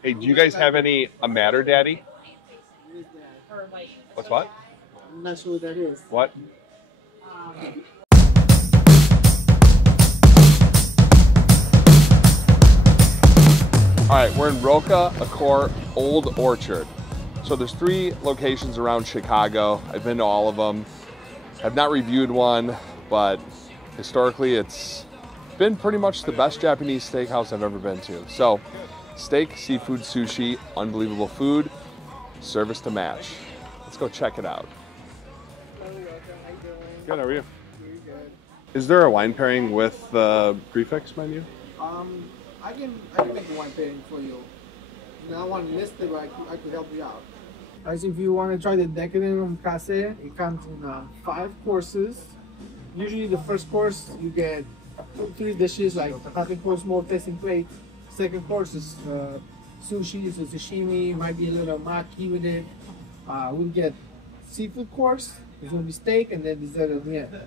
Hey, do you guys have any a Matter Daddy? What's what? I'm not sure what that is. What? All right, we're in Roca Accor Old Orchard. So there's 3 locations around Chicago. I've been to all of them. I've not reviewed one, but historically it's been pretty much the best Japanese steakhouse I've ever been to. So steak, seafood, sushi, unbelievable food, service to match. Let's go check it out. Good, how are you? Is there a wine pairing with the prefix menu? I can make a wine pairing for you. Now I want to list it, but I could help you out. Guys, if you want to try the decadent omakase, it comes in 5 courses. Usually the first course you get 3 dishes like second course more tasting plate. Second course is sushi, so sashimi, might be a little maki with it. We'll get seafood course. It's gonna be steak and then dessert at the end.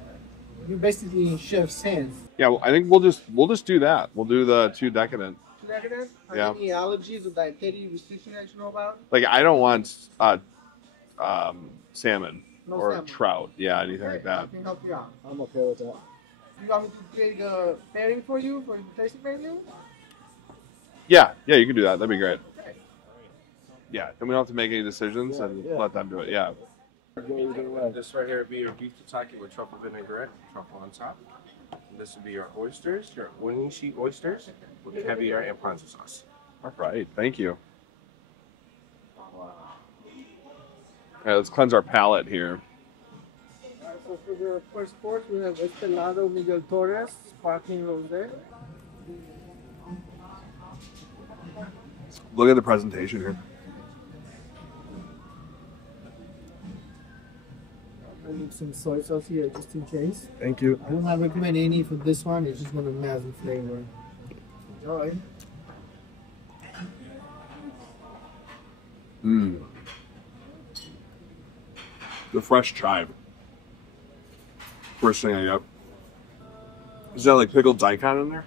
You're basically in chef's hands. Yeah, well, I think we'll just do that. We'll do the 2 decadent. Decadent? Are Yeah. there any allergies or dietary restrictions I should know about? Like I don't want salmon No or salmon. trout. Yeah, anything like that. I can help you out. I'm okay with that. You want me to create a pairing for you for the tasting menu? Yeah, you can do that. That'd be great. Okay. Yeah, then we don't have to make any decisions and let them do it. Yeah. This right here would be your beef tataki with truffle vinaigrette, truffle on top. And this would be your oysters, your onishi oysters with caviar and ponzu sauce. All right, thank you. All right, let's cleanse our palate here. Alright, so for the first course, we have Estelado Miguel Torres, sparkling rosé. Look at the presentation here. I need some soy sauce here just in case. Thank you. I don't recommend any for this one. It's just gonna mask the flavor. Enjoy. Mmm. The fresh chive. First thing I got. Is that like pickled daikon in there?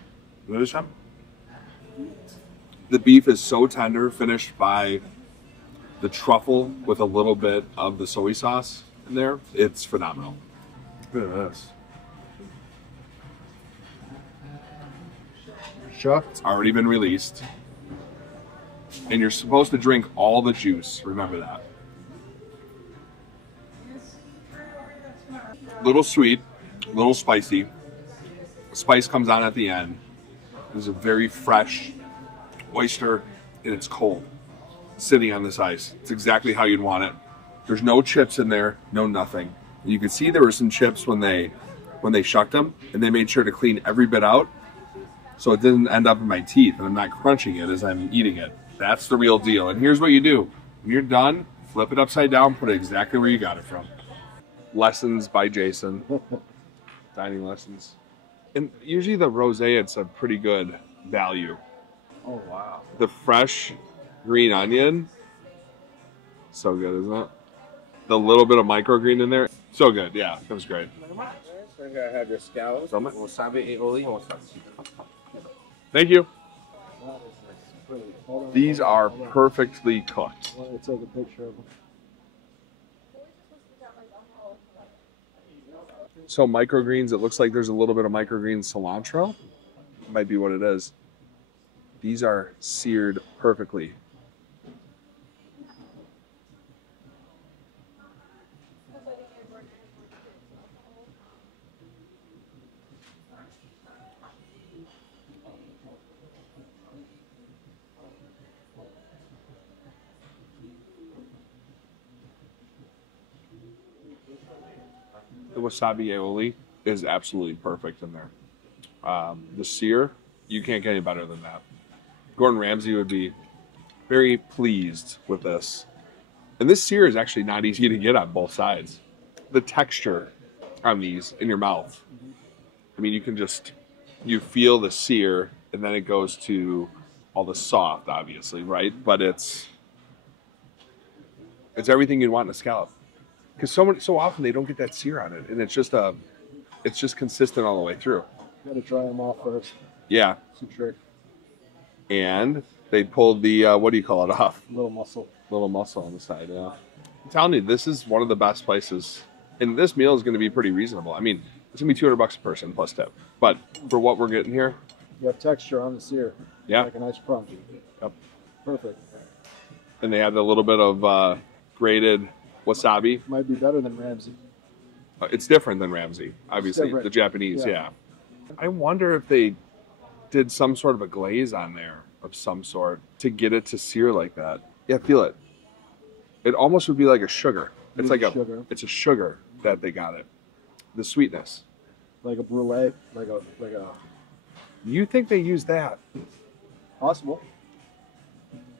Notice that? The beef is so tender, finished by the truffle with a little bit of the soy sauce in there. It's phenomenal. Look at this. Chuck? It's already been released. And you're supposed to drink all the juice. Remember that. Little sweet, little spicy. Spice comes on at the end. There's a very fresh oyster, and it's cold, sitting on this ice. It's exactly how you'd want it. There's no chips in there, no nothing. You can see there were some chips when they shucked them, and they made sure to clean every bit out, so it didn't end up in my teeth, and I'm not crunching it as I'm eating it. That's the real deal. And here's what you do: when you're done, flip it upside down, put it exactly where you got it from. Lessons by Jason. Dining lessons. And usually the rosé, it's a pretty good value. Oh, wow. The fresh green onion, so good, isn't it? The little bit of microgreen in there, so good. Yeah, that was great. So here I have your scallops, wasabi aioli, and wasabi. Thank you. These are perfectly cooked. I want to take a picture of them. So microgreens, it looks like there's a little bit of microgreen cilantro. Might be what it is. These are seared perfectly. The wasabi aioli is absolutely perfect in there. The sear, you can't get any better than that. Gordon Ramsay would be very pleased with this. And this sear is actually not easy to get on both sides. The texture on these in your mouth. I mean, you feel the sear, and then it goes to all the soft, obviously, right? But it's everything you'd want in a scallop. Because so often they don't get that sear on it, and it's just consistent all the way through. Got to try them off first. Yeah. It's a trick. And They pulled the, what do you call it, off? Little muscle. Little muscle on the side, yeah. I'm telling you, this is one of the best places. And this meal is going to be pretty reasonable. I mean, it's going to be $200 a person plus tip. But for what we're getting here, You have texture on the sear. yeah. Like a nice crunch. Yep. Perfect. And they had a little bit of grated wasabi. Might be better than Ramsey. It's different than Ramsey, obviously, different. the Japanese, Yeah. yeah. I wonder if they did some sort of a glaze on there of some sort to get it to sear like that. Yeah, feel it. It almost would be like a sugar. It's like sugar. It's a sugar that they got it. The sweetness. Like a brulee. Like a You think they use that? possible.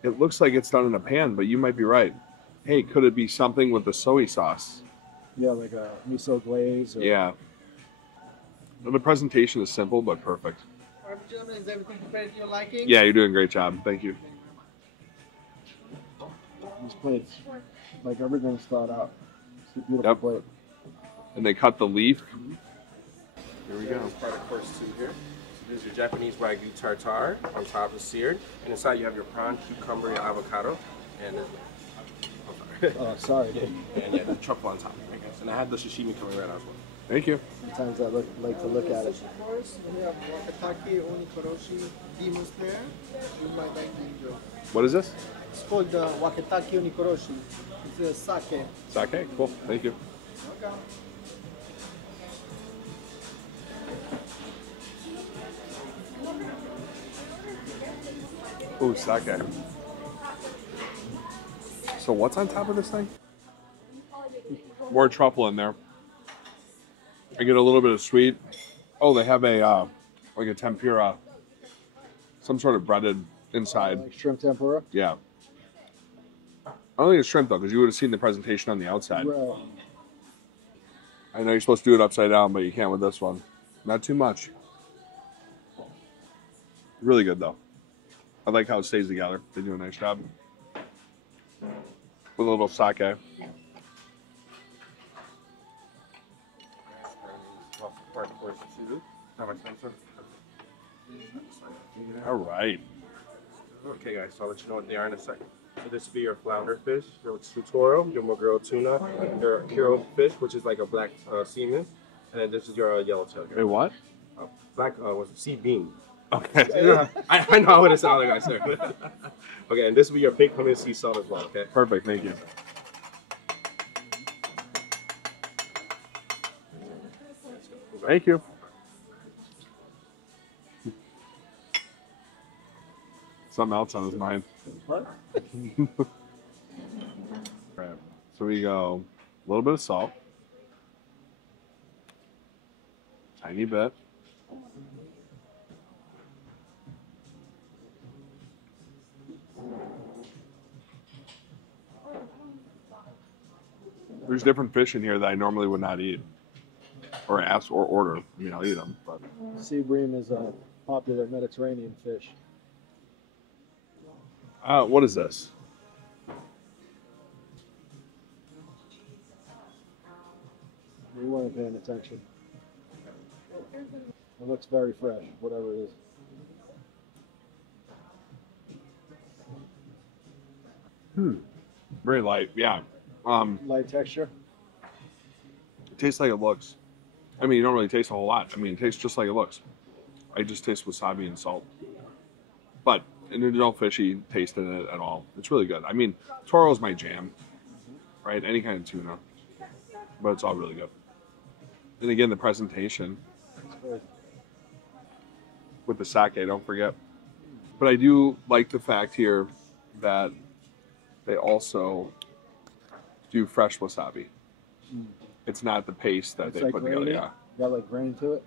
It looks like it's done in a pan, but you might be right. Hey, could it be something with the soy sauce? Yeah, like a miso glaze. Or, Yeah. Well, the presentation is simple but perfect. All right, gentlemen, is everything prepared to your liking? Yeah, you're doing a great job. Thank you. These plates, like everything's thought out. It's a beautiful Yep. plate. And they cut the leaf. Here we go. It's part of course 2 here. So this is your Japanese Wagyu tartare. On top is seared. And inside you have your prawn, cucumber, and avocado. And Oh, sorry, dude. and yeah, the truffle on top. And I had the sashimi coming right out as well. Thank you. Sometimes I like to look at it. Of course, we have wakatake onikoroshi demons there. You might like enjoy. What is this? It's called wakatake onikoroshi. It's a sake. Sake? Cool. Thank you. Okay. Ooh, sake. So what's on top of this thing? More truffle in there. I get a little bit of sweet. Oh, they have a like a tempura, some sort of breaded inside. Like shrimp tempura. Yeah. I don't think it's shrimp though, because you would have seen the presentation on the outside. Right. I know you're supposed to do it upside down, but you can't with this one. Not too much. Really good though. I like how it stays together. They do a nice job. With a little sake. Part of course 2. How much time, sir? All right. Okay, guys, so I'll let you know what they are in a second. So this will be your flounder fish, your tsutoro, your maguro tuna, your kiro fish, which is like a black seaman, and then this is your yellowtail. Wait, what? Black was sea bean. Okay. I know what it sounded like, sir. Okay, and this will be your pink honey sea salt as well. Okay. Perfect. Thank you. Thank you. Something else on his mind. What? Right. So we go a little bit of salt, tiny bit. There's different fish in here that I normally would not eat, or ask, or order. I mean, I'll eat them, but Sea bream is a popular Mediterranean fish. what is this? You weren't paying attention. It looks very fresh, whatever it is. Very light, yeah. Light texture. It tastes like it looks. I mean, you don't really taste a whole lot. I mean, it tastes just like it looks. I just taste wasabi and salt. But there's no fishy taste in it at all. It's really good. I mean, Toro's my jam, right? Any kind of tuna. But it's all really good. And again, the presentation with the sake, don't forget. But I do like the fact here that they also do fresh wasabi. It's not the paste that It's they like put together. grainy? Yeah, Got like grain to it.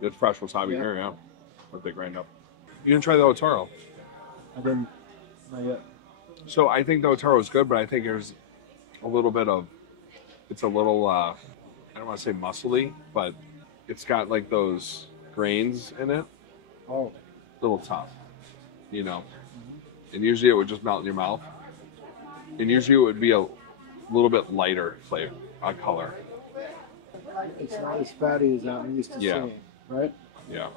it's fresh wasabi Yeah. here. Yeah, what they grind up. You can try the Otaro. I didn't. Not yet. So I think the Otaro is good, but I think there's a little bit of. It's a little. I don't want to say muscly, but it's got like those grains in it. Oh, A little tough, you know. And usually it would just melt in your mouth. And usually it would be a little bit lighter flavor, color. it's not as fatty as I'm used to Yeah. seeing, right? Yeah.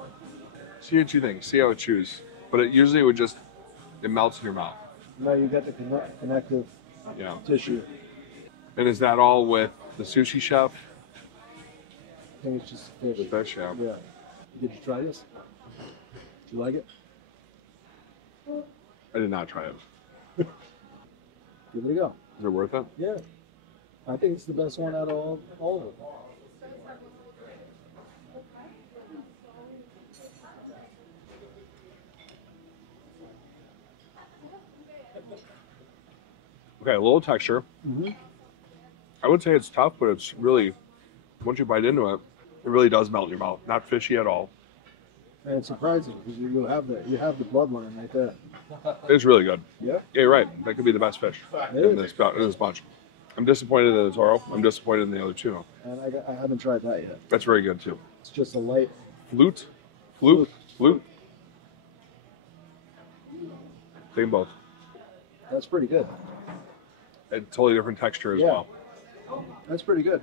See what you think. See how it chews. But it usually would just, It melts in your mouth. Now you got the connective Yeah. tissue. And is that all with the sushi chef? I think it's just fish. The fish, yeah. Yeah. Did you try this? Did you like it? I did not try it. Give it a go. Is it worth it? Yeah. I think it's the best one out of all of them. Okay, a little texture. Mm-hmm. I would say it's tough, but it's really, once you bite into it, it really does melt in your mouth. Not fishy at all. And it's surprising because you have the bloodline right there. It's really good. Yeah. Yeah, you're right. That could be the best fish in this bunch. I'm disappointed in the Toro. I'm disappointed in the other two. And I haven't tried that yet. That's very good too. It's just a light. Flute. Same both. That's pretty good. A totally different texture as well. That's pretty good.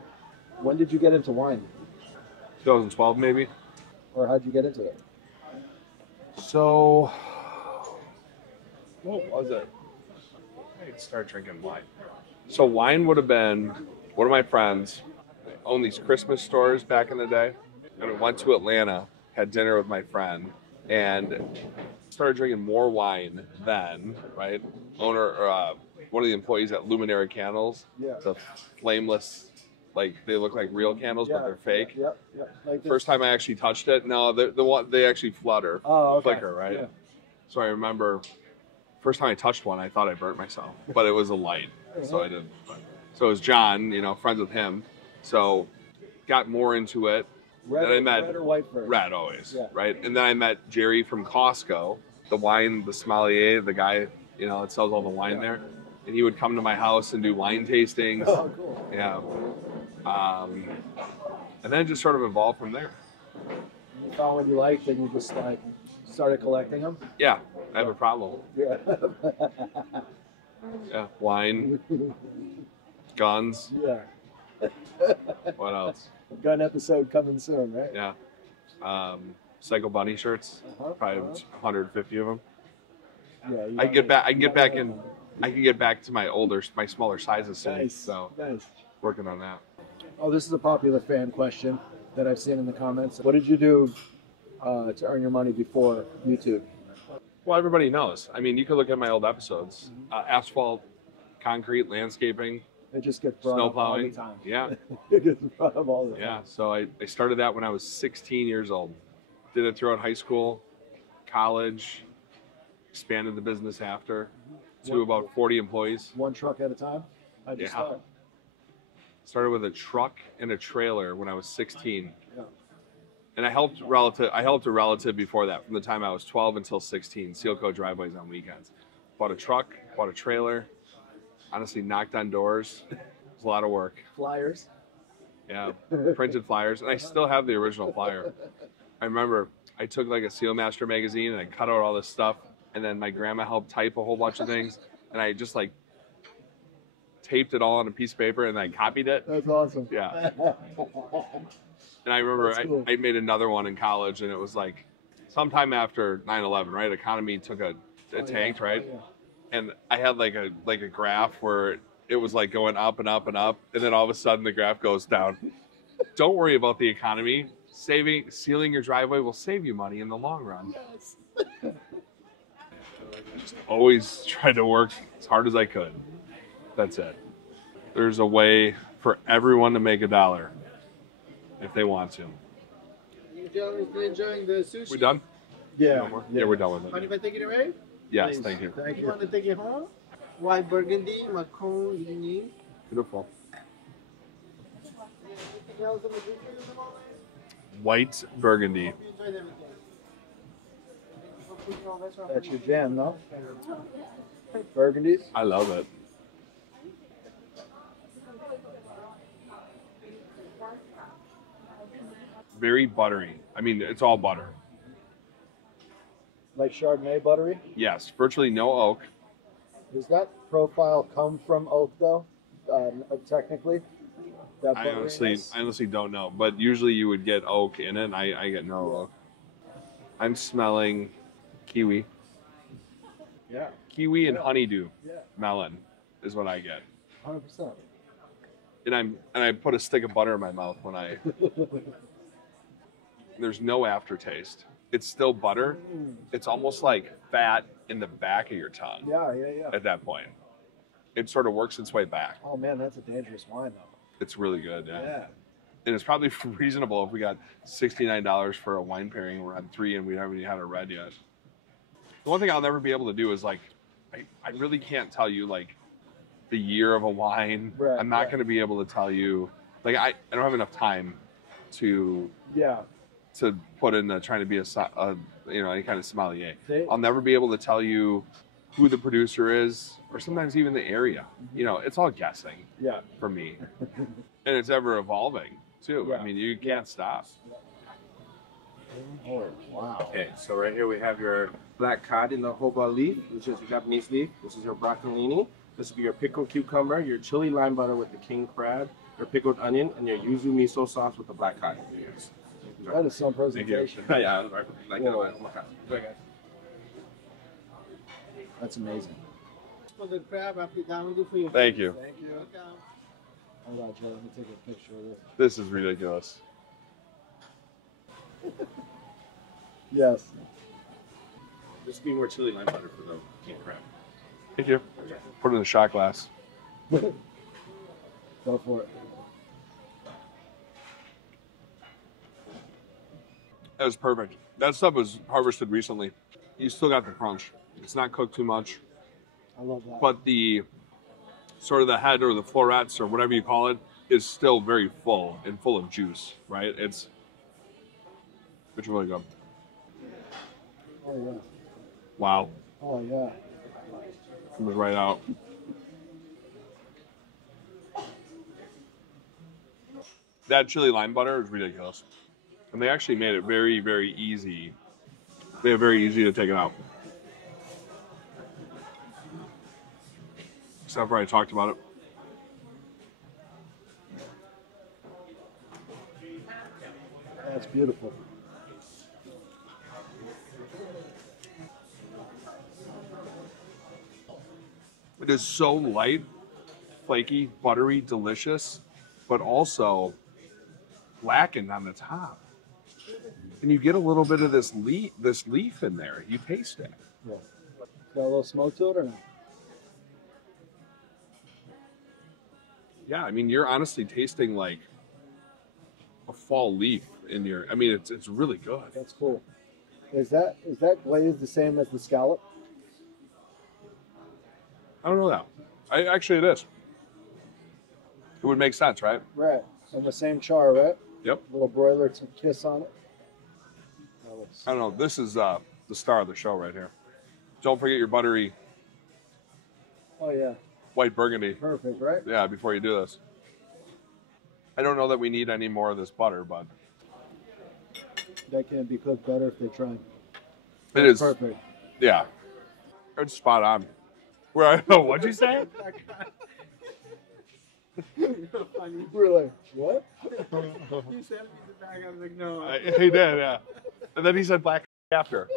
When did you get into wine? 2012 maybe. Or how'd you get into it? So, what was it? I started drinking wine. So wine would have been one of my friends owned these Christmas stores back in the day, and we went to Atlanta, had dinner with my friend, and started drinking more wine then. Right, one of the employees at Luminary Candles, the flameless. Like they look like real candles, but they're fake. Yeah. Like First time I actually touched it, no, they actually flutter, flicker, right? Yeah. So I remember, first time I touched one, I thought I burnt myself, but it was a light, so I didn't. So it was John, friends with him, so got more into it. Red or white first? Red always, right? And then I met Jerry from Costco, the sommelier, the guy, that sells all the wine there, and he would come to my house and do wine tastings. Oh, cool. Yeah. And then it just sort of evolved from there. You found what you liked and you just started collecting them? Yeah, I have a problem. Yeah. Yeah, wine, guns. Yeah. What else? Gun episode coming soon, right? Yeah. Psycho Bunny shirts, probably 150 of them. Yeah. I can get back to my smaller sizes soon. Nice. So nice. Working on that. Oh, this is a popular fan question that I've seen in the comments. What did you do to earn your money before YouTube? Well, everybody knows. I mean, you can look at my old episodes. Asphalt, concrete, landscaping. It just gets brought up all the time. Yeah. It gets brought up all the time. Yeah, so I started that when I was 16 years old. Did it throughout high school, college, expanded the business after to about 40 employees. One truck at a time? How'd you start? Started with a truck and a trailer when I was 16. Yeah. And I helped a relative before that, from the time I was 12 until 16, seal coat driveways on weekends. Bought a truck, bought a trailer, honestly knocked on doors. It was a lot of work. Flyers? Yeah, printed flyers. And I still have the original flyer. I remember I took like a Sealmaster magazine and I cut out all this stuff, and then my grandma helped type a whole bunch of things, and I just taped it all on a piece of paper and I copied it. That's awesome. Yeah. And I remember cool. I made another one in college, and it was like sometime after 9/11, right? Economy took a tanked, right? Yeah. And I had like a graph where it was like going up and up and up, and then all of a sudden the graph goes down. Don't worry about the economy. Sealing your driveway will save you money in the long run. Yes. Just always tried to work as hard as I could. That's it. There's a way for everyone to make $1 if they want to. You gentlemen still enjoying the sushi? We done? Yeah. Yeah, we're done with it. Mind if I take it away? Yes, Please. thank you. Thank You you. want to take it home? White burgundy, Macron, Yingling. Beautiful. Anything else on the drink at the moment? White burgundy. Hope you enjoyed everything. Thank you for putting all this on. That's your jam, no? Burgundies? I love it. Very buttery. I mean, it's all butter. Like Chardonnay buttery? Yes, virtually no oak. Does that profile come from oak, though? Technically? That I honestly don't know, but usually you would get oak in it. I get no oak. I'm smelling kiwi. Yeah. Kiwi and honeydew Yeah. melon is what I get. 100%. And I put a stick of butter in my mouth when I. There's no aftertaste. It's still butter. It's almost like fat in the back of your tongue. Yeah. At that point, it sort of works its way back. Oh man, that's a dangerous wine though. It's really good. Yeah. And it's probably reasonable if we got $69 for a wine pairing. We're on 3 and we haven't even had a red yet. The one thing I'll never be able to do is like, I really can't tell you like the year of a wine. Right, I'm not going to be able to tell you, like I don't have enough time to put in trying to be any kind of sommelier. I'll never be able to tell you who the producer is or sometimes even the area. You know, it's all guessing. Yeah. For me. And it's ever evolving too. Yeah. I mean, you can't stop. Oh, wow. Okay, so right here we have your black cod in the hoba leaf, which is a Japanese leaf. This is your broccolini. This will be your pickled cucumber, your chili lime butter with the king crab, your pickled onion, and your yuzu miso sauce with the black cod. Yes. That is some presentation. Yeah, like that. Oh my God. Go ahead, guys. That's amazing. For the crab, I'll put down for you. Thank you. Thank you. Hold on, Joe. Let me take a picture of this. This is ridiculous. Yes. This will be more chili lime butter for the king crab. Thank you. Put it in the shot glass. Go for it. That was perfect. That stuff was harvested recently. You still got the crunch. It's not cooked too much. I love that. But the sort of the head or the florets or whatever you call it is still very full and full of juice, right? It's really good. Oh, yeah. Wow. Oh, yeah. Comes right out. That chili lime butter is ridiculous. And they actually made it very, very easy. Made it very easy to take it out. Except for I talked about it. That's beautiful. It is so light, flaky, buttery, delicious, but also blackened on the top. And you get a little bit of this leaf in there. You taste it. Yeah. Got a little smoke to it or not? Yeah, I mean, you're honestly tasting like a fall leaf in your. I mean, it's really good. That's cool. Is that glaze the same as the scallop? I don't know that. Actually, it is. It would make sense, right? Right. And the same char, right? Yep. Little broiler to kiss on it. I don't know. This is the star of the show right here. Don't forget your buttery Oh yeah. white burgundy. Perfect, right? Yeah, before you do this. I don't know that we need any more of this butter, but That can be cooked better if they try. it is Perfect. Yeah, it's spot on. Where what'd you say? Funny. We're like, what? He said me the bag. I was like, no. He did, yeah. And then he said black after.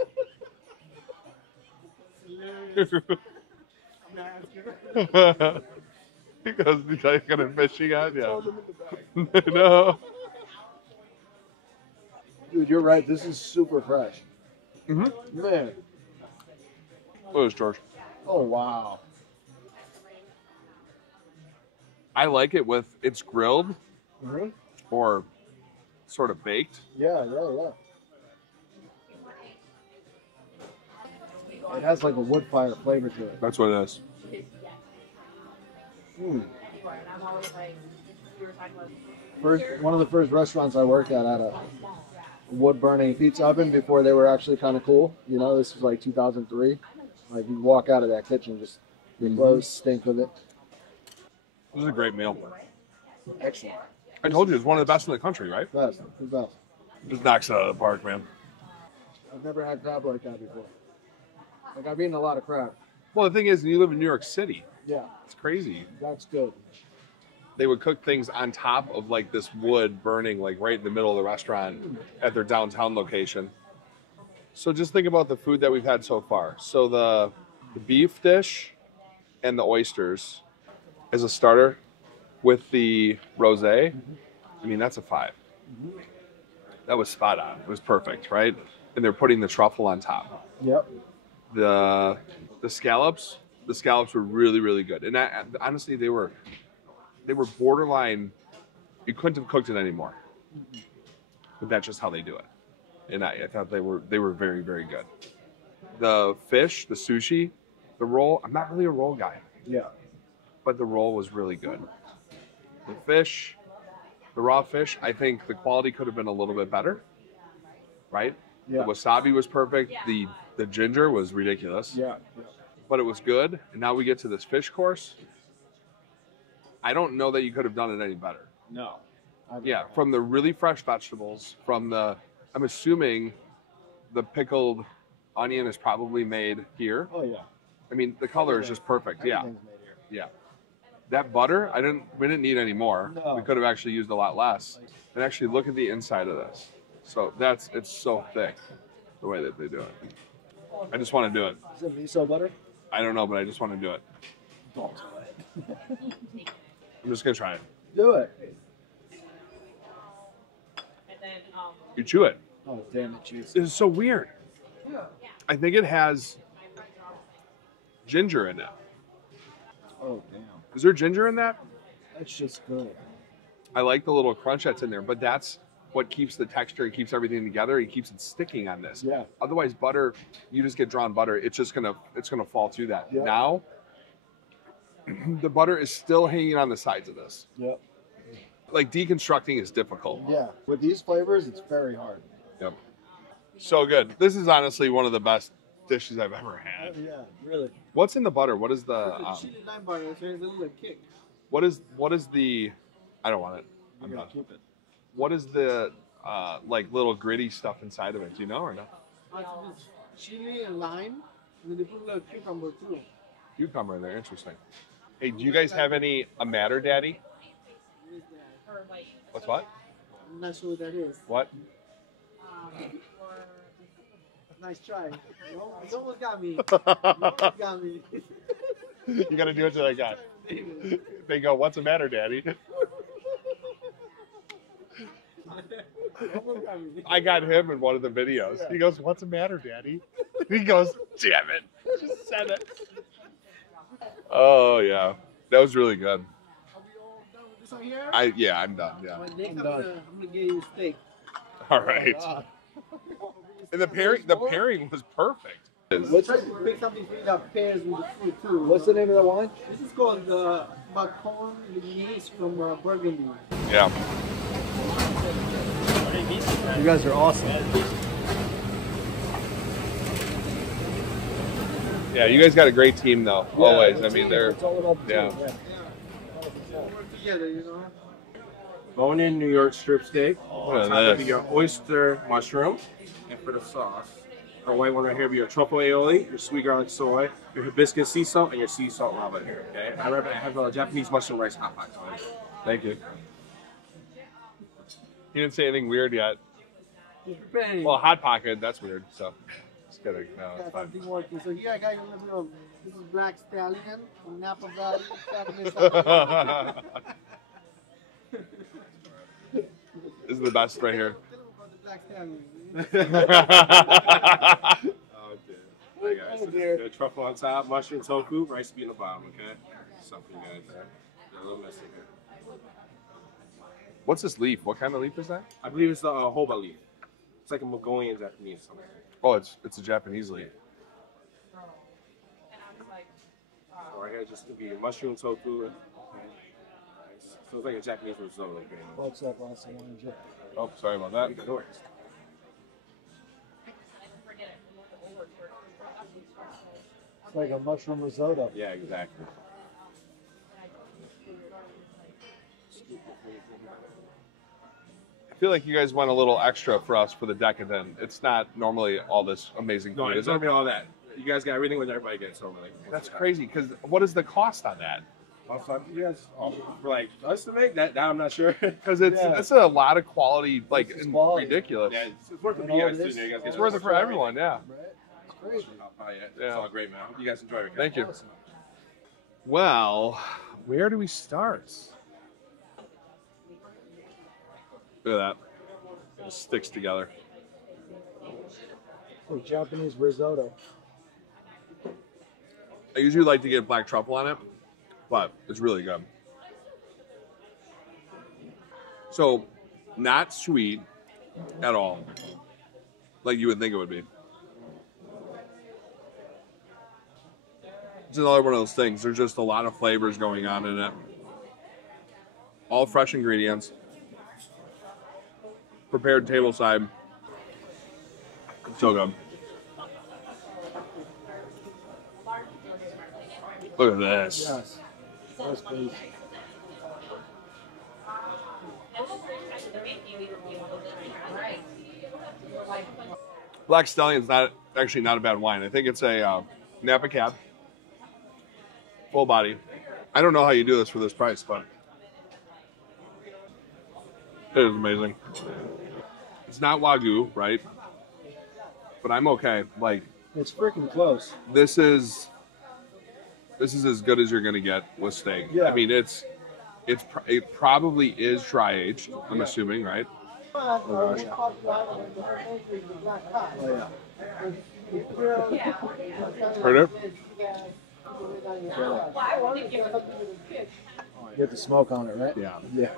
Hilarious. I'm not asking. Because he's like kind of fishing on, yeah. Told him in the bag. No. Dude, you're right. This is super fresh. Mm-hmm. Man. What is George? Oh wow. I like it with it's grilled Mm-hmm. or sort of baked. Yeah. It has like a wood fire flavor to it. That's what it is. One of the first restaurants I worked at had a wood burning pizza oven before they were actually kind of cool. You know, this was like 2003. Like you walk out of that kitchen, just your clothes stink of it. This is a great meal. Excellent. I told you it's one of the best in the country, right? Best. The best. Just knocks it out of the park, man. I've never had crab like that before. Like I've eaten a lot of crab. Well, the thing is, you live in New York City. Yeah, It's crazy. that's good. They would cook things on top of like this wood burning like right in the middle of the restaurant at their downtown location. So just think about the food that we've had so far. So the The beef dish and the oysters as a starter with the rosé. I mean, that's a 5. That was spot on. It was perfect, right? And they're putting the truffle on top. Yep. The scallops were really, really good. And honestly, they were borderline. You couldn't have cooked it anymore. But that's just how they do it. And I thought they were very, very good. The fish, the sushi, the roll. I'm not really a roll guy. Yeah. But the roll was really good. The fish, the raw fish, I think the quality could have been a little bit better. Right? Yeah. The wasabi was perfect. The ginger was ridiculous. Yeah. But it was good. And now we get to this fish course. I don't know that you could have done it any better. No. Yeah, from the really fresh vegetables, I'm assuming the pickled onion is probably made here. Oh yeah. I mean, the color is just perfect. Yeah. Everything's made here. Yeah. That butter, we didn't need any more. No. We could have actually used a lot less. And actually look at the inside of this. So it's so thick, the way that they do it. I just want to do it. Is it miso butter? I don't know, but I just want to do it. Don't do it. I'm just going to try it. Do it. You chew it. Oh damn it, cheese. It's so weird. Yeah. I think it has ginger in it. Oh damn. Is there ginger in that? That's just good. I like the little crunch that's in there, but that's what keeps the texture, it keeps everything together, it keeps it sticking on this. Yeah. Otherwise, butter, you just get drawn butter, it's gonna fall through that. Yeah. Now, the butter is still hanging on the sides of this. Yep. Like deconstructing is difficult. Yeah. With these flavors, it's very hard. Yep. So good. This is honestly one of the best dishes I've ever had. Yeah, really. What's in the butter? What is the? Chili lime butter. So it's a little kick. What is the? I don't want it. I'm gonna keep it. What is the like little gritty stuff inside of it? Do you know or not? It's chili and lime, and then they put a little cucumber too. Cucumber in there. Interesting. Hey, do you guys have any a matter, Daddy? What is that? What's what? I'm not sure what that is. What? Nice try. You almost got me. You almost got me. You got to do it to that guy. They go, "What's the matter, Daddy?" I got him in one of the videos. He goes, "What's the matter, Daddy?" He goes, "Damn it, just said it." Oh yeah, that was really good. Are we all done with this one here? I'm done. Yeah. Well, next I'm gonna get you a steak. All right. And the pairing was perfect. Let's try to pick something that pairs with the food too. What's the name of the wine? This is called the Macon Lignese from Burgundy. Yeah. You guys are awesome. Yeah, you guys got a great team though. Always. I mean, they're It's all about the yeah. team, Work together, you know. Bone-in New York strip steak. Look at On top of this. your oyster mushroom. And for the sauce, our white one right here be your truffle aioli, your sweet garlic soy, your hibiscus sea salt, and your sea salt lava here. Okay. I have a Japanese mushroom rice hot pot. Thank you. He didn't say anything weird yet. Bang. Well, hot pocket, that's weird. So, just kidding. No, Got it's fine. something working. So here I got you a little bit of this is black stallion from Napa Valley. This is the best right here. Tell them about the black stallion. Oh, dear. Hey guys, so this is the truffle on top, mushroom tofu, rice bean on the bottom, okay? Something guys there. They're a little messy here. What's this leaf? What kind of leaf is that? I believe it's the jojoba leaf. It's like a Mongolian Japanese something. Oh, it's a Japanese leaf. So right here, just gonna be mushroom tofu. Okay. Nice. So it's like a Japanese risotto. Okay. Folks, that glass of wine, Jeff. Oh, sorry about that. No worries. It's like a mushroom risotto. Yeah, exactly. I feel like you guys went a little extra for us for the decadent. It's not normally all this amazing No, food, it's is it? gonna be all that. You guys got everything what everybody gets normally. That's crazy, because what is the cost on that? Also, you guys, for like us to make that I'm not sure. Because it's a lot of quality, like It's quality. ridiculous. Yeah, it's worth it And for you all guys this- too. You guys get It's worth it for everyone, yeah. Right? It's Crazy. I'll buy it. Yeah. It's all great, man. I hope you guys enjoy it. Thank you. Well, where do we start? Look at that. It sticks together. Oh, Japanese risotto. I usually like to get black truffle on it, but it's really good. So, not sweet at all, like you would think it would be. It's another one of those things. There's just a lot of flavors going on in it. All fresh ingredients. Prepared tableside. So good. Look at this. Yes. Yes, please. Black Stallion's not a bad wine. I think it's a Napa Cab. Full body. I don't know how you do this for this price, but it is amazing. It's not Wagyu, right? But I'm okay. Like, It's freaking close. this is as good as you're gonna get with steak. Yeah. I mean, it probably is dry aged. I'm assuming, right? Oh, yeah. Heard it? Get the smoke on it, right? Yeah. Yeah.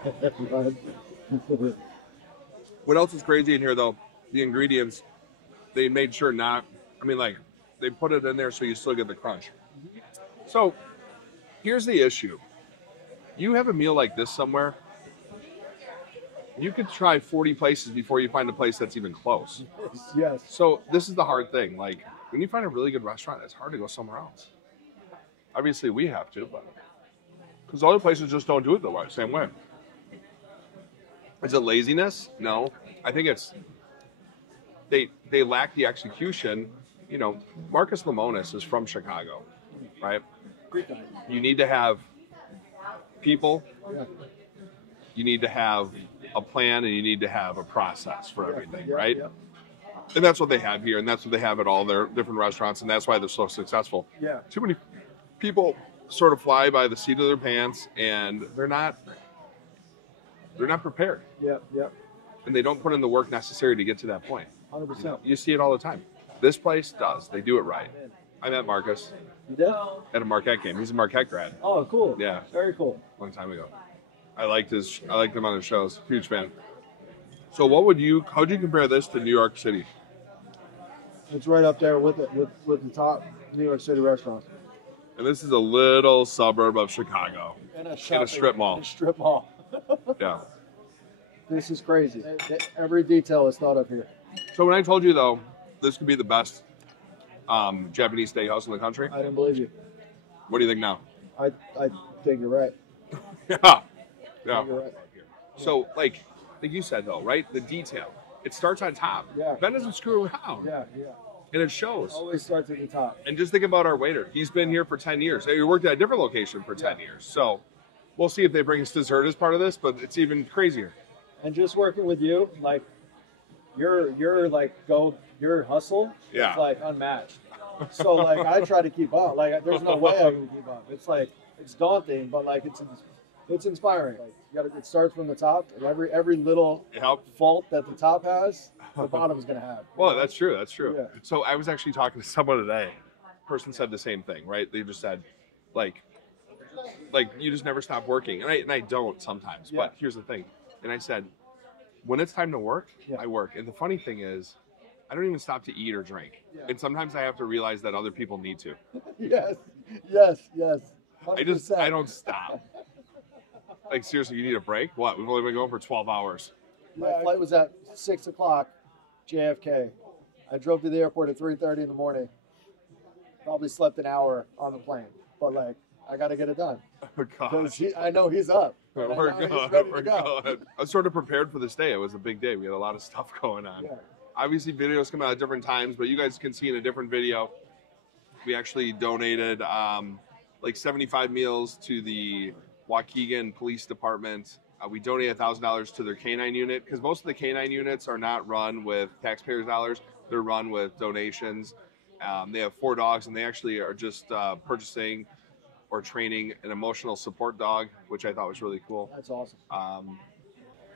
What else is crazy in here, though? The ingredients, they made sure they put it in there so you still get the crunch. So, here's the issue. You have a meal like this somewhere, you could try 40 places before you find a place that's even close. Yes. So, this is the hard thing. Like, when you find a really good restaurant, it's hard to go somewhere else. Obviously, we have to, but because other places just don't do it the same way. Is it laziness? No. I think it's they lack the execution. You know, Marcus Lemonis is from Chicago, right? You need to have people. Yeah. You need to have a plan, and you need to have a process for everything, Yeah, right? yeah. And that's what they have here, and that's what they have at all their different restaurants, and that's why they're so successful. Yeah. Too many people sort of fly by the seat of their pants, and they're not prepared, Yep. Yep. and they don't put in the work necessary to get to that point. 100%. You see it all the time. This place does. They do it right. I met Marcus You did? at a Marquette game. He's a Marquette grad. Oh, cool. Yeah. Very cool. Long time ago. I liked him on his shows. Huge fan. So how'd you compare this to New York City? It's right up there with the top New York City restaurants. And this is a little suburb of Chicago. In a strip mall. In a strip mall. Yeah. This is crazy. Every detail is thought of here. So when I told you, though, this could be the best Japanese steakhouse in the country, I didn't believe you. what do you think now? I think you're right. Yeah. I Yeah. think you're right. So, like you said, though, right? The detail. It starts on top. Yeah. Ben doesn't screw around. Yeah. And it shows. Always starts at the top. And just think about our waiter. He's been here for 10 years. He worked at a different location for 10 years. So we'll see if they bring us dessert as part of this, but it's even crazier. And just working with you, like your hustle Yeah. is like unmatched. So like I try to keep up. Like there's no way I can keep up. It's like it's daunting, but like it's inspiring. Like it starts from the top, and every little fault that the top has, the bottom's gonna have. Well, that's true. That's true. Yeah. So I was actually talking to someone today. Person said the same thing, right? They just said, like you just never stop working, and I don't sometimes. Yeah. But here's the thing, and I said, when it's time to work, Yeah. I work. And the funny thing is, I don't even stop to eat or drink. Yeah. And sometimes I have to realize that other people need to. Yes. 100%. I don't stop. Like seriously, you need a break? What? We've only been going for 12 hours. My flight was at 6 o'clock, JFK. I drove to the airport at 3:30 in the morning. Probably slept an hour on the plane, but like I got to get it done Oh, God. because I know he's up. and I We're know he's good. ready We're to go. good. I was sort of prepared for this day. It was a big day. We had a lot of stuff going on. Yeah. Obviously, videos come out at different times, but you guys can see in a different video. We actually donated like 75 meals to the Waukegan Police Department. We donated $1,000 to their canine unit because most of the canine units are not run with taxpayers' dollars. They're run with donations. They have 4 dogs, and they actually are just purchasing or training an emotional support dog, which I thought was really cool. That's awesome.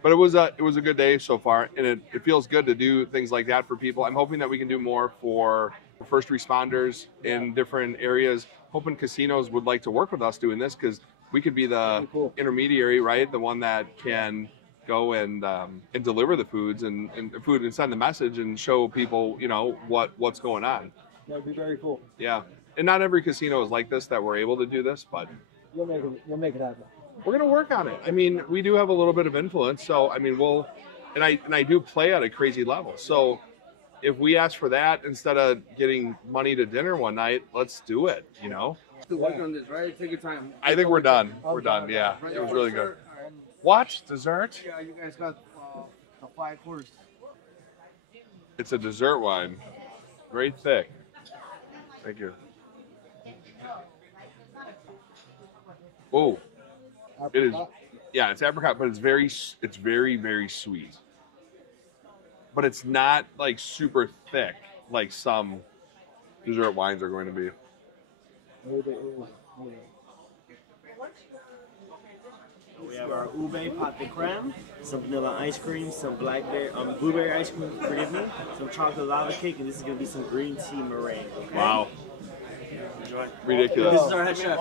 But it was a good day so far, and it feels good to do things like that for people. I'm hoping that we can do more for first responders in different areas. Hoping casinos would like to work with us doing this, because we could be the intermediary, right? The one that can go and deliver the foods and food and send the message and show people, you know, what's going on. That'd be very cool. Yeah, and not every casino is like this that we're able to do this, but You'll make it happen. we're gonna work on it. I mean, we do have a little bit of influence, so I mean, I do play at a crazy level. So if we ask for that instead of getting money to dinner one night, let's do it. You know. To work on this, right? Take your time. I think we're done. We're done. Yeah, it was really good. What dessert? Yeah, you guys got the 5 course. It's a dessert wine, very thick. Thank you. Oh, it is. Yeah, it's apricot, but it's very, very sweet. But it's not like super thick like some dessert wines are going to be. We have our ube pate de creme, some vanilla ice cream, some blueberry ice cream, forgive me, some chocolate lava cake, and this is going to be some green tea meringue. Okay? Wow. Enjoy. Ridiculous. This is our head chef.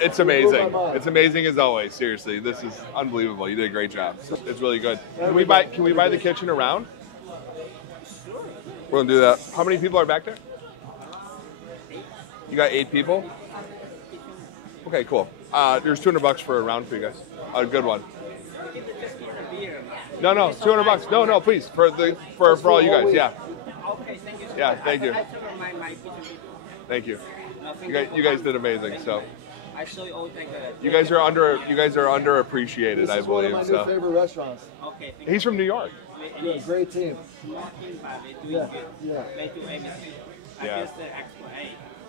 It's amazing. It's amazing as always. Seriously, this is unbelievable. You did a great job. It's really good. Can we buy the kitchen around? We're gonna do that. How many people are back there? You got 8 people? Okay, cool. There's $200 for a round for you guys. A good one. No, $200. No, please, for all you guys. Yeah. Okay, thank you. Yeah, thank you. I took my kitchen people. Thank you. You guys did amazing. So. I show you all like You guys are underappreciated, This I is one of believe. my new So. favorite restaurants. Okay, thank He's from New York. Yeah, great team. small team, but they doing Yeah, good. yeah. They do everything. I Yeah. guess the expert, hey,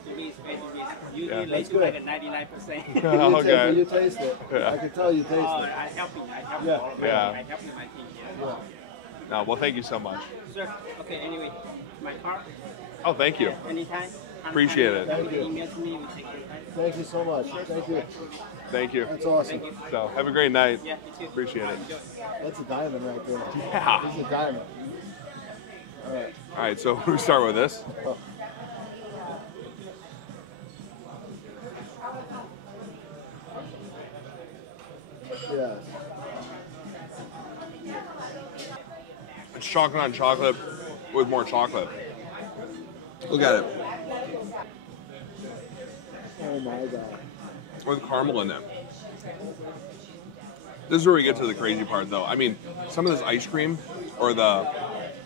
to me it's very good. Usually Yeah. they That's do good. like a 99%. Okay. You taste it. Yeah. I can tell you taste Oh, it. I help you. I help Yeah. you all of my, Yeah. I help you my team. Yeah. Yeah. No, well, thank you so much. Sir, okay, anyway, my card, Oh, thank you. anytime. Appreciate it. Thank you. Email to me, we take your time. Thank you so much. Thank you. Thank you. That's awesome. Thank you. So, have a great night. Yeah, you too. Appreciate it. Enjoy. That's a diamond right there. Yeah. This is a diamond. All right. All right, so we start with this. Oh. Yes. It's chocolate on chocolate with more chocolate. Look at it. Oh my God. With caramel in it. This is where we get to the crazy part, though. I mean, some of this ice cream or the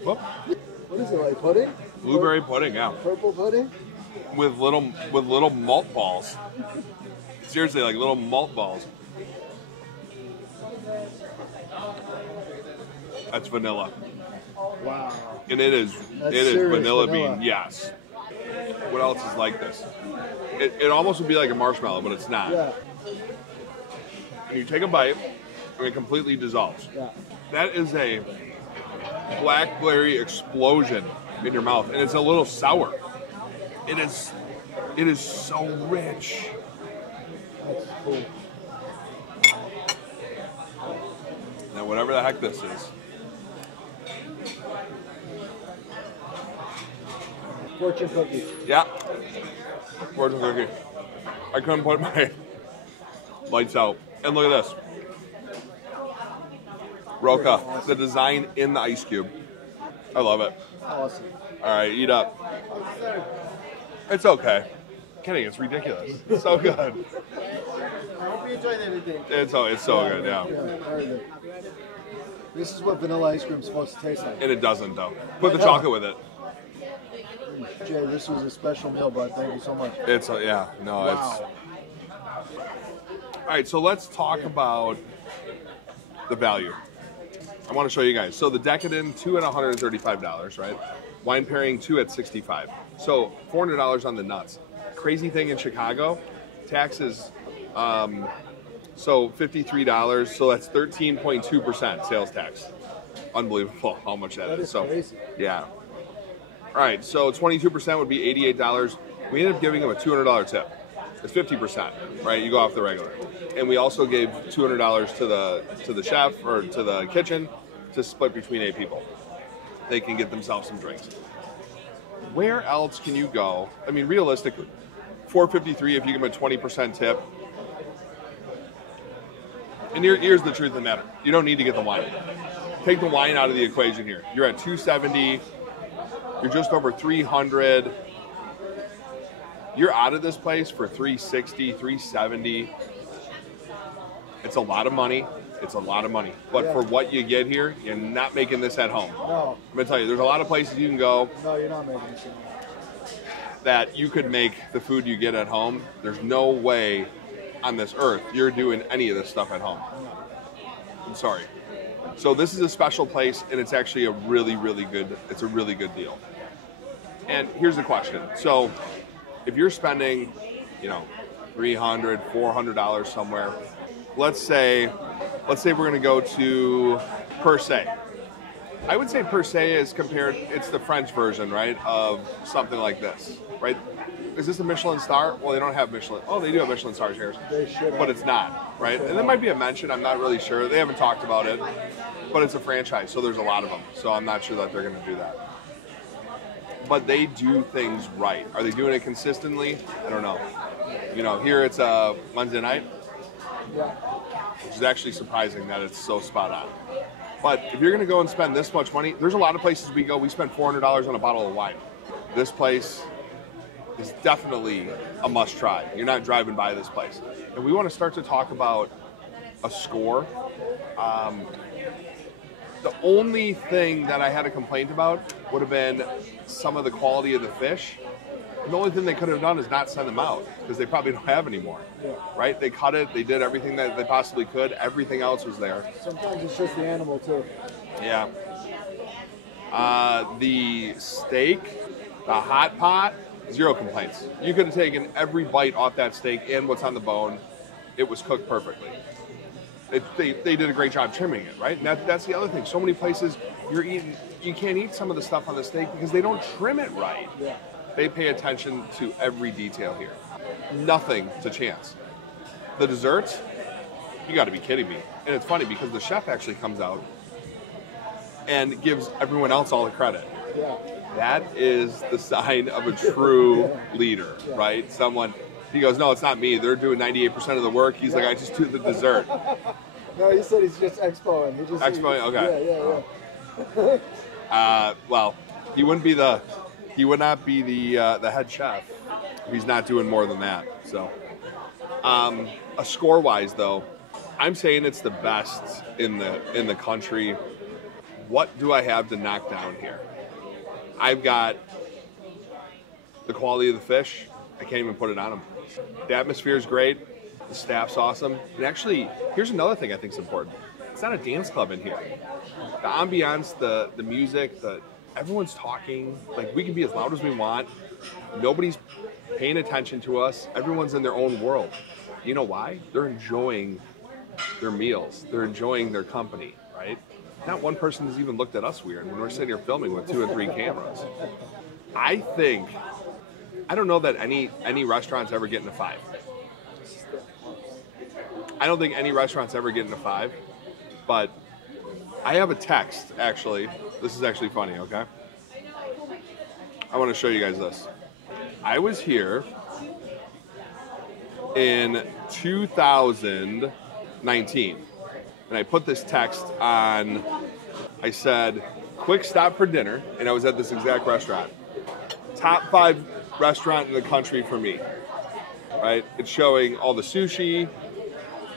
whoop, What is it, like pudding? blueberry pudding, yeah, Purple pudding? with little malt balls. Seriously, like little malt balls. That's vanilla, Wow. and it is That's it is serious vanilla vanilla. bean. Yes. What else is like this? It almost would be like a marshmallow, but it's not. Yeah. And you take a bite, and it completely dissolves. Yeah. That is a blackberry explosion in your mouth, and it's a little sour. It is so rich. That's cool. Now, whatever the heck this is, Fortune cookie. yeah, fortune cookie. I couldn't put my lights out. And look at this, Roca, the design in the ice cube. I love it. Awesome. All right, eat up. It's okay. Kidding, it's ridiculous. It's so good. I hope you enjoyed everything. It's so good, yeah. Yeah, very good. This is what vanilla ice cream is supposed to taste like. And it doesn't though. Put the chocolate with it. Jay, this was a special meal, bud. Thank you so much. It's yeah, no, it's. Wow. All right, so let's talk about the value. I want to show you guys. So the Decadent, 2 at $135, right? Wine pairing 2 at $65. So $400 on the nuts. Crazy thing in Chicago, taxes. So $53. So that's 13.2% sales tax. Unbelievable how much that That is. is So crazy. yeah. All right, so 22% would be $88. We ended up giving him a $200 tip. It's 50%, right? You go off the regular. And we also gave $200 to the chef or to the kitchen to split between 8 people. They can get themselves some drinks. Where else can you go? I mean, realistically, $453 if you give them a 20% tip. And here's the truth of the matter. You don't need to get the wine. Take the wine out of the equation here. You're at $270. You're just over $300. You're out of this place for $360, $370. It's a lot of money. It's a lot of money. But for what you get here, you're not making this at home. No. I'm going to tell you, there's a lot of places you can go. No, you're not making this at home. That you could make the food you get at home. There's no way on this earth you're doing any of this stuff at home. I'm sorry. So this is a special place, and it's actually a really, really good deal. And here's the question. So if you're spending, $300, $400 somewhere, let's say we're going to go to Per Se. I would say Per Se is compared, it's the French version, right, of something like this, right? Is this a Michelin star? Well, they don't have Michelin. Oh, they do have Michelin stars here. They should. But it's not, right? And there might be a mention. I'm not really sure. They haven't talked about it. But it's a franchise, so there's a lot of them. So I'm not sure that they're going to do that. But they do things right. Are they doing it consistently? I don't know. Here it's a Wednesday night. Yeah. Which is actually surprising that it's so spot on. But if you're going to go and spend this much money, there's a lot of places we go. We spend $400 on a bottle of wine. This place is definitely a must try. You're not driving by this place. And we want to start to talk about a score. The only thing that I had a complaint about would have been some of the quality of the fish. And the only thing they could have done is not send them out because they probably don't have any more, right? They cut it. They did everything that they possibly could. Everything else was there. Sometimes it's just the animal, too. Yeah. The steak, the hot pot, 0 complaints. You could have taken every bite off that steak and what's on the bone. It was cooked perfectly. They did a great job trimming it, right? And that's the other thing. So many places you can't eat some of the stuff on the steak because they don't trim it right. Yeah. They pay attention to every detail here. Nothing to chance. The desserts, you got to be kidding me. And it's funny because the chef actually comes out and gives everyone else all the credit. Yeah. That is the sign of a true leader, right? He goes, no, it's not me. They're doing 98% of the work. He's like, I just do the dessert. No, he said he's just expoing. Expoing, okay. Yeah. Well, he would not be the head chef if he's not doing more than that. So, a score-wise though, I'm saying it's the best in the country. What do I have to knock down here? I've got the quality of the fish. I can't even put it on them. The atmosphere is great. The staff's awesome. And actually, here's another thing I think is important. It's not a dance club in here. The ambiance, the music, everyone's talking. Like, we can be as loud as we want. Nobody's paying attention to us. Everyone's in their own world. You know why? They're enjoying their meals. They're enjoying their company, right? Not one person has even looked at us weird when we're sitting here filming with 2 or 3 cameras. I don't know that any restaurants ever get into 5. I don't think any restaurants ever get into 5, but I have a text, actually. This is actually funny, okay? I want to show you guys this. I was here in 2019, and I put this text on. I said, quick stop for dinner, and I was at this exact restaurant. Top 5 restaurant in the country for me, right? It's showing all the sushi,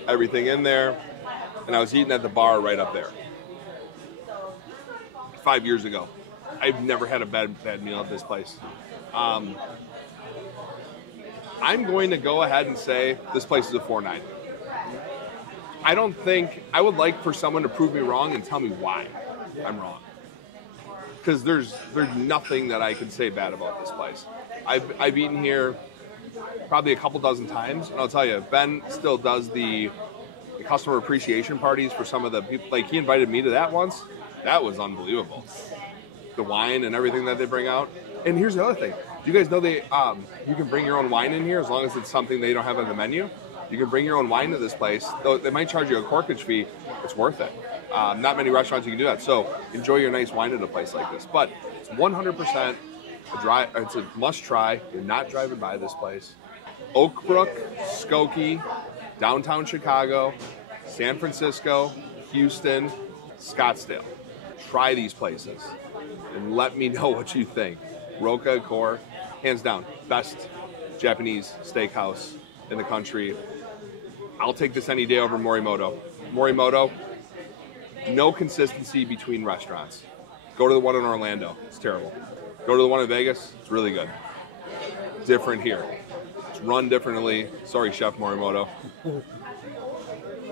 everything in there, and I was eating at the bar right up there. 5 years ago. I've never had a bad meal at this place. I'm going to go ahead and say this place is a 4.9. I would like for someone to prove me wrong and tell me why I'm wrong. Because there's nothing that I can say bad about this place. I've eaten here probably a couple dozen times, and I'll tell you, Ben still does the customer appreciation parties for some of the people. Like, he invited me to that once. That was unbelievable. The wine and everything that they bring out, And here's the other thing. Do you guys know they you can bring your own wine in here as long as it's something they don't have on the menu? You can bring your own wine to this place. Though they might charge you a corkage fee, it's worth it. Not many restaurants you can do that. So enjoy your nice wine at a place like this. But it's 100% it's a must try. You're not driving by this place. Oak Brook, Skokie, downtown Chicago, San Francisco, Houston, Scottsdale. Try these places and let me know what you think. Roca Accor, hands down, best Japanese steakhouse in the country. I'll take this any day over Morimoto. Morimoto, no consistency between restaurants. Go to the one in Orlando, it's terrible. Go to the one in Vegas, it's really good. Different here. It's run differently. Sorry, Chef Morimoto.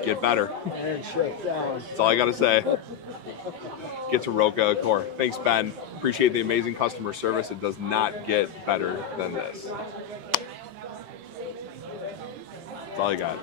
Get better. That's all I gotta say. Get to Roca Accor. Thanks, Ben. Appreciate the amazing customer service. It does not get better than this. That's all I got.